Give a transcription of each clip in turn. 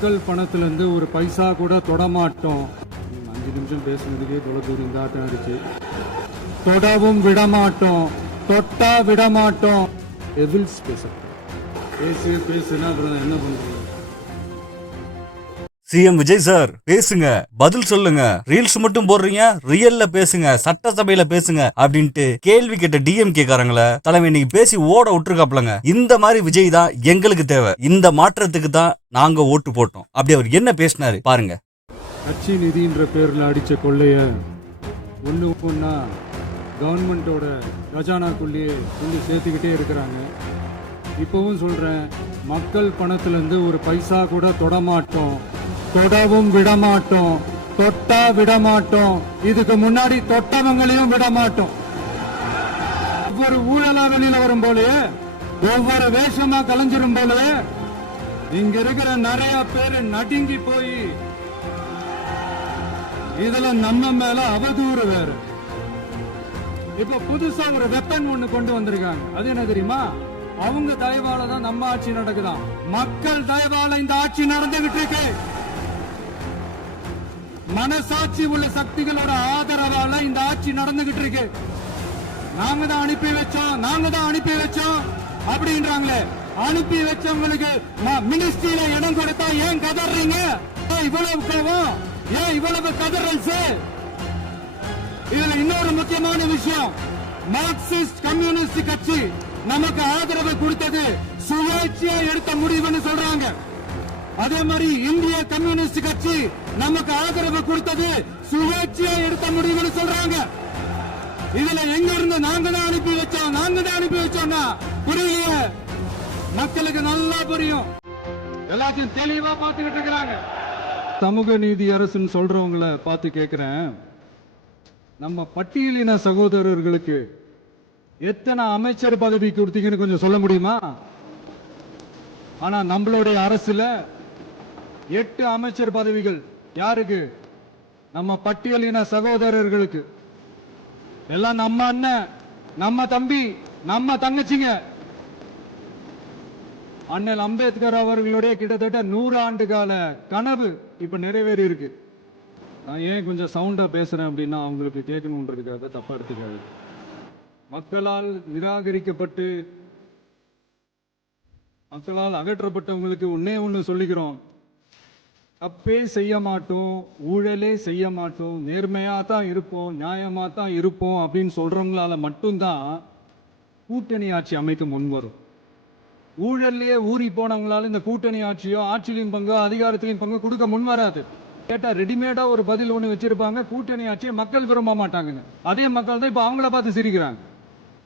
மக்கள் பணத்திலிருந்து ஒரு பைசா கூட தொடமாட்டோம். 5 நிமிஷம் பேசுனதுக்கே தொலைதூரி இந்த ஆட்டம் அடிச்சு தொடவும் விடமாட்டோம், தொட்டா விடமாட்டோம். எவில்ஸ் பேசுனா அப்புறம் என்ன பண்றது? சிஎம் விஜய் சார் பேசுங்க, பதில் சொல்லுங்க, ரீல்ஸ் மட்டும் போடுறீங்க, ரியல்ல பேசுங்க, சட்டசபையில பேசுங்க அப்படின்ட்டு கேள்வி கேட்ட டிஎம்கே காரங்கள தலைமை இன்னைக்கு பேசி ஓட விட்டுருக்காப்லங்க. இந்த மாதிரி விஜய் தான் எங்களுக்கு தேவை, இந்த மாற்றத்துக்கு தான் நாங்க ஓட்டு போட்டோம். அப்படி அவர் என்ன பேசினாரு பாருங்க. கட்சி நிதின்ற பேர்ல அடிச்ச கொள்ளைய ஒன்னா கவர்மெண்டோட கஜானாக்குள்ளேயே கொண்டு சேர்த்துக்கிட்டே இருக்கிறாங்க. இப்பவும் சொல்றேன், மக்கள் பணத்திலிருந்து ஒரு பைசா கூட தொடமாட்டோம், தொடவும் விடமாட்டோம், தொட்டா விடமாட்டோம். இதுக்கு முன்னாடி தொட்டவங்களையும் விடமாட்டோம். ஒவ்வொரு ஊழலா வெளியில வரும் போல, ஒவ்வொரு வேஷமா கலைஞ்சிரும் போல, இங்க இருக்கிற நிறைய பேரு நடுங்கி போய் இதுல நம்ம மேல அவதூறு வேற. இப்ப புதுசா ஒரு வெப்பன் ஒண்ணு கொண்டு வந்திருக்காங்க. அது என்ன தெரியுமா? அவங்க தயவால தான் நம்ம ஆட்சி நடக்குதாம். மக்கள் தயவால இந்த ஆட்சி நடந்துகிட்டு இருக்கு. மனசாட்சி உள்ள சக்திகளோட ஆதரவால இந்த ஆட்சி நடந்துகிட்டு இருக்கு. நாங்க தான் அனுப்பி வச்சோம் அப்படின்றாங்களே. அனுப்பி வச்சவங்களுக்கு மினிஸ்ட்ரியில இடம் கொடுத்தா ஏன் கதறீங்க? இவ்வளவு கோவம், ஏன் இவ்வளவு கதறல்ஸ்? இதுல இன்னொரு முக்கியமான விஷயம், மார்க்சிஸ்ட் கம்யூனிஸ்ட் கட்சி நமக்கு ஆதரவு கொடுத்தது சுயேட்சையா எடுத்த முடிவுன்னு சொல்றாங்க. அதே மாதிரி இந்திய கம்யூனிஸ்ட் கட்சி நமக்கு ஆதரவு கொடுத்தது சுயேட்சையா எடுத்த முடிவுன்னு சொல்றாங்க. இதுல எங்க இருந்து நாங்க தான் அனுப்பி வச்சோம்னா புரியலையே. மக்களுக்கு நல்லா புரியும், எல்லாத்தையும் தெளிவா பார்த்துக்கிட்டு இருக்கிறாங்க. சமூக நீதி அரசுன்னு சொல்றவங்களை பார்த்து கேட்கிறேன், நம்ம பட்டியலின சகோதரர்களுக்கு எத்தனை அமைச்சர் பதவி கொடுத்தீங்கன்னு கொஞ்சம் சொல்ல முடியுமா? ஆனா நம்மளுடைய அரசுல 8 அமைச்சர் பதவிகள் யாருக்கு? நம்ம பட்டியலின சகோதரர்களுக்கு. எல்லாம் நம்ம அண்ணன், நம்ம தம்பி, நம்ம தங்கச்சிங்க. அண்ணல் அம்பேத்கர் அவர்களுடைய கிட்டத்தட்ட 100 ஆண்டு கால கனவு இப்ப நிறைவேறி இருக்கு. நான் ஏன் கொஞ்சம் சவுண்டா பேசுறேன் அப்படின்னா, அவங்களுக்கு கேட்கணுன்றதுக்காக தப்பா எடுத்துக்காது. மக்களால் நிராகரிக்கப்பட்டு மக்களால் அகற்றப்பட்டவங்களுக்கு ஒண்ணு சொல்லிக்கிறோம், தப்பே செய்ய மாட்டோம், ஊழலே செய்ய மாட்டோம், நேர்மையா தான் இருப்போம், நியாயமா தான் இருப்போம் அப்படின்னு சொல்றவங்களால மட்டும்தான் கூட்டணி ஆட்சி அமைக்க முன் வரும். ஊழல்லையே ஊறி போனவங்களால இந்த கூட்டணி ஆட்சியோ, ஆட்சியிலையும் பங்கு, அதிகாரத்திலையும் பங்கு கொடுக்க முன் வராது. கேட்டா ரெடிமேடா ஒரு பதில் ஒண்ணு வச்சிருப்பாங்க, கூட்டணி ஆட்சியை மக்கள் விரும்ப மாட்டாங்க. அதே மக்கள் தான் இப்ப அவங்கள பார்த்து சிரிக்கிறாங்க.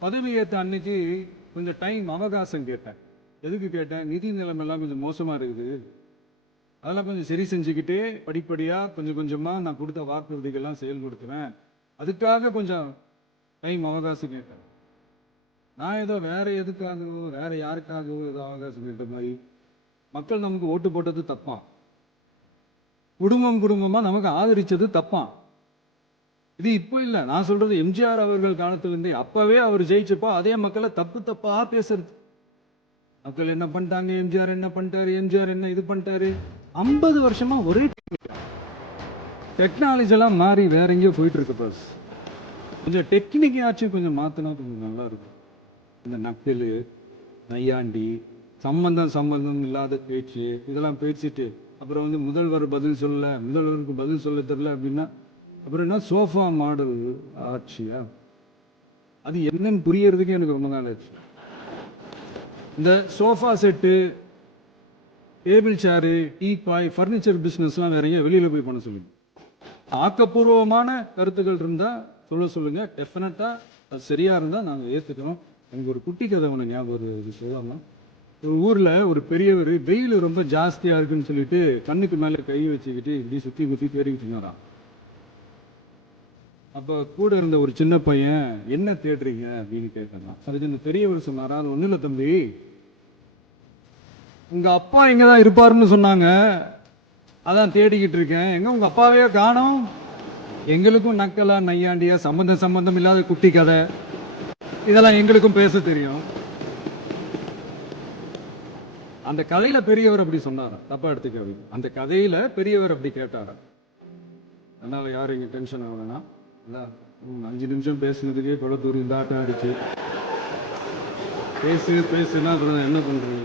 பதவி ஏற்ற அன்னைக்கு கொஞ்சம் டைம் அவகாசம் கேட்டேன். எதுக்கு கேட்டேன்? நிதி நிலைமைலாம் கொஞ்சம் மோசமா இருக்குது, அதெல்லாம் கொஞ்சம் சரி செஞ்சுக்கிட்டே படிப்படியா கொஞ்சம் கொஞ்சமா நான் கொடுத்த வாக்குறுதிகள்லாம் செயல்படுத்துவேன், அதுக்காக கொஞ்சம் டைம் அவகாசம் கேட்டேன். நான் ஏதோ வேற எதுக்காகவோ வேற யாருக்காகவோ ஏதோ அவகாசம் கேட்ட மாதிரி. மக்கள் நமக்கு ஓட்டு போட்டது தப்பா, குடும்பமா நமக்கு ஆதரிச்சது தப்பா. இது இப்போ இல்ல, நான் சொல்றது எம்ஜிஆர் அவர்கள் காலத்திலிருந்தே. அப்பவே அவர் ஜெயிச்சப்போ அதே மக்களை தப்பா பேசுறது. மக்கள் என்ன பண்ணிட்டாங்க, எம்ஜிஆர் என்ன பண்ணிட்டாரு, எம்ஜிஆர் என்ன இது பண்ணிட்டாரு. 50 வருஷமா ஒரே டெக்னாலஜி எல்லாம் மாறி வேற எங்கேயோ போயிட்டு இருக்கு. பஸ் கொஞ்சம் டெக்னிக் ஆச்சும் கொஞ்சம் மாத்தினா கொஞ்சம் நல்லா இருக்கும். இந்த நக்கலு, நையாண்டி, சம்பந்தம் இல்லாத பேச்சு இதெல்லாம் பேசிட்டு அப்புறம் முதல்வருக்கு பதில் சொல்ல தெரியல அப்படின்னா அப்புறம் என்ன சோஃபா மாடல் ஆட்சியா? அது என்னன்னு புரியறதுக்கு எனக்கு ரொம்ப நாள் ஆச்சு. இந்த sofa set, table chair, teapoy, furniture பிசினஸ்லாம் வேற எங்கேயும் வெளியில போய் பண்ண சொல்லுங்க. ஆக்கப்பூர்வமான கருத்துக்கள் இருந்தா சொல்லுங்க. டெஃபினட்டா அது சரியா இருந்தா நாங்க ஏத்துக்கிறோம். எனக்கு ஒரு குட்டி கதை ஒன்று ஞாபகம் சொல்லாமா? ஒரு ஊர்ல ஒரு பெரியவர் வெயில் ரொம்ப ஜாஸ்தியா இருக்குன்னு சொல்லிட்டு கண்ணுக்கு மேல கை வச்சுக்கிட்டு இப்படி சுத்தி முத்தி தேடிக்கிட்டு இருந்தாராம். அப்ப கூட இருந்த ஒரு சின்ன பையன், என்ன தேடுறீங்க அப்படின்னு கேட்கலாம். அதுக்கு இந்த பெரியவர் சொன்னாரா, அது ஒண்ணு இல்ல தம்பி, உங்க அப்பா இங்கதான் இருப்பாருன்னு சொன்னாங்க, அதான் தேடிக்கிட்டு இருக்கேன். எங்க உங்க அப்பாவே காணோம். எங்களுக்கும் நக்கலா நையாண்டியா சம்பந்தம் இல்லாத குட்டி கதை இதெல்லாம் எங்களுக்கும் பேச தெரியும். அந்த கதையில பெரியவர் அப்படி சொன்னாரா? தப்பா எடுத்துக்காதீங்க. அந்த கதையில பெரியவர் அப்படி கேட்டாரா? அதனால யாரும் இங்க டென்ஷன் ஆகலன்னா 5 நிமிஷம் பேசுனதுக்கே குளத்தூர் இந்த ஆட்டம் அடிச்சு பேசுனா அப்புறம் என்ன பண்றது?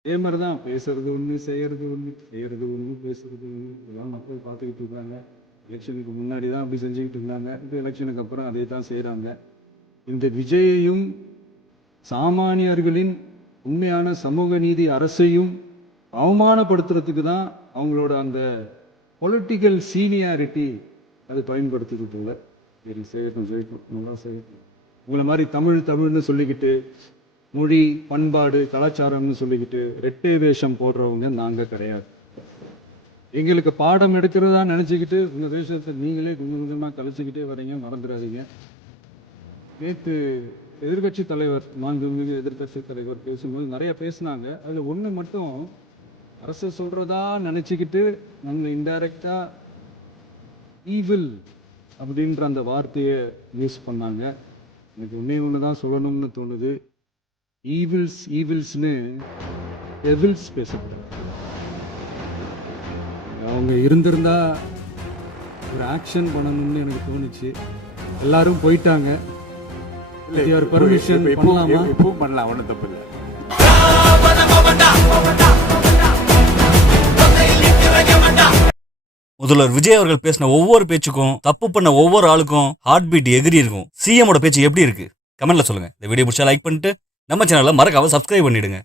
அதே மாதிரிதான் பேசுறது ஒண்ணு, செய்யறது ஒண்ணு, செய்யறது ஒண்ணு, பேசுறது ஒண்ணு. இதெல்லாம் மக்கள் பார்த்துக்கிட்டு இருக்காங்க. எலெக்ஷனுக்கு முன்னாடி தான் அப்படி செஞ்சுக்கிட்டு இருந்தாங்க. இப்போ எலெக்ஷனுக்கு அப்புறம் அதே தான் செய்யறாங்க. இந்த விஜயையும் சாமானியர்களின் உண்மையான சமூக நீதி அரசையும் அவமானப்படுத்துறதுக்கு தான் அவங்களோட அந்த பொலிட்டிக்கல் சீனியாரிட்டி அது பயன்படுத்துது போல. சரி, செய்யட்டும், நல்லா செய்யட்டும். உங்களை மாதிரி தமிழ்னு சொல்லிக்கிட்டு, மொழி பண்பாடு கலாச்சாரம்னு சொல்லிக்கிட்டு ரெட்டை வேஷம் போடுறவங்க நாங்க கிடையாது. எங்களுக்கு பாடம் எடுக்கிறதா நினைச்சுக்கிட்டு உங்க வேஷத்தை நீங்களே கொஞ்சம் கொஞ்சமா கழிச்சுக்கிட்டே வரீங்க, மறந்துடாதீங்க. நேற்று எதிர்கட்சி தலைவர், மாண்புமிகு எதிர்கட்சி தலைவர் பேசும்போது நிறைய பேசினாங்க. அதுல ஒண்ணு மட்டும் அரசு சொல்றதா நினைச்சுக்கிட்டு நம்ம இன்டைரக்டா ஈவில் அப்படின்ற அந்த வார்த்தையை யூஸ் பண்ணாங்க. எனக்கு ஒண்ணு தான் சொல்லணும்னு தோணுது. ஈவில்ஸ்னு டெவில்ஸ் பேசக்கூடாது. அவங்க இருந்திருந்தா ஒரு ஆக்ஷன் பண்ணணும்னு எனக்கு தோணுச்சு. எல்லாரும் போயிட்டாங்க. பெர்மிஷன் பண்ணலாமா? இப்பவும் பண்ணலாம், ஒன்றும் தப்பு இல்லை. முதல்வர் விஜய் அவர்கள் பேசின ஒவ்வொரு பேச்சுக்கும், தப்பு பண்ண ஒவ்வொரு ஆளுக்கும் ஹார்ட் பீட் எகிரி இருக்கும். சிஎமோட பேச்சு எப்படி இருக்கு கமெண்ட்ல சொல்லுங்க. இந்த வீடியோ பிடிச்சா லைக் பண்ணிட்டு நம்ம சேனலை மறக்காம சப்ஸ்கிரைப் பண்ணிடுங்க.